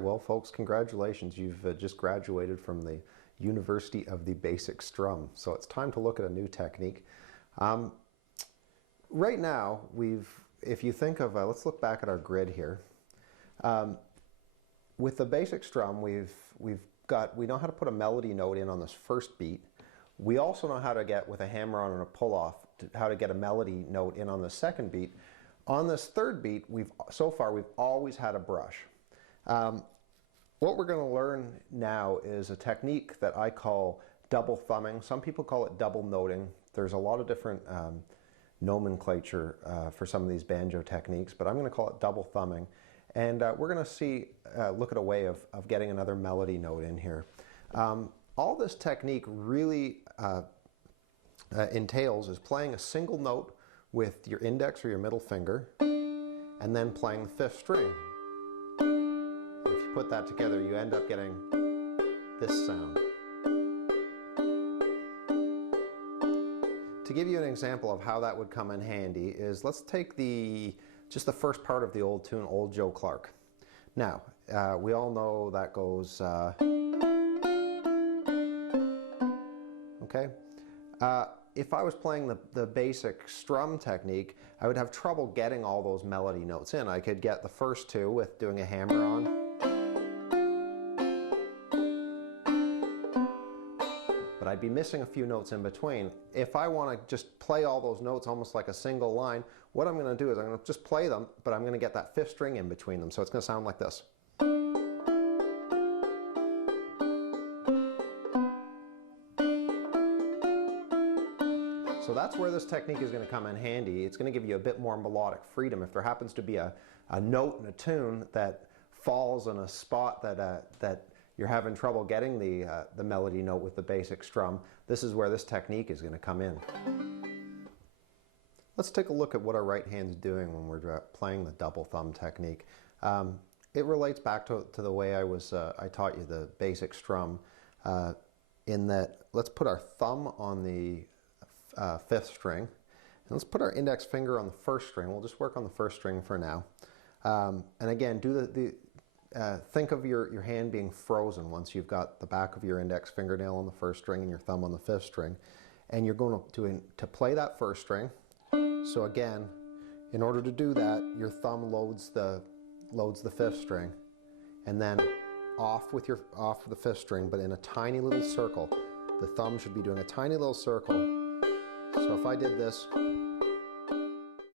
Well, folks, congratulations. You've just graduated from the University of the Basic Strum. So it's time to look at a new technique. Right now, if you think of, let's look back at our grid here. With the basic strum, we know how to put a melody note in on this first beat. We also know how to get, with a hammer-on and a pull-off, how to get a melody note in on the second beat. On this third beat, so far we've always had a brush. What we're going to learn now is a technique that I call double thumbing. Some people call it double noting. There's a lot of different nomenclature for some of these banjo techniques, but I'm going to call it double thumbing. And we're going to look at a way of getting another melody note in here. All this technique really entails is playing a single note with your index or your middle finger, and then playing the fifth string. If you put that together, you end up getting this sound. To give you an example of how that would come in handy is, let's take just the first part of the old tune, Old Joe Clark. Now, we all know that goes, okay? If I was playing the basic strum technique, I would have trouble getting all those melody notes in. I could get the first two with doing a hammer-on, but I'd be missing a few notes in between. If I want to just play all those notes almost like a single line, what I'm going to do is I'm going to just play them, but I'm going to get that fifth string in between them. So it's going to sound like this. So that's where this technique is going to come in handy. It's going to give you a bit more melodic freedom. If there happens to be a note in a tune that falls in a spot that you're having trouble getting the melody note with the basic strum, this is where this technique is going to come in. Let's take a look at what our right hand's doing when we're playing the double thumb technique. It relates back to the way I taught you the basic strum, in that let's put our thumb on the fifth string, and let's put our index finger on the first string. We'll just work on the first string for now. And again, think of your hand being frozen once you've got the back of your index fingernail on the first string and your thumb on the fifth string. And you're going to play that first string. So again, in order to do that, your thumb loads the fifth string, and then off with the fifth string, but in a tiny little circle. The thumb should be doing a tiny little circle. So if I did this,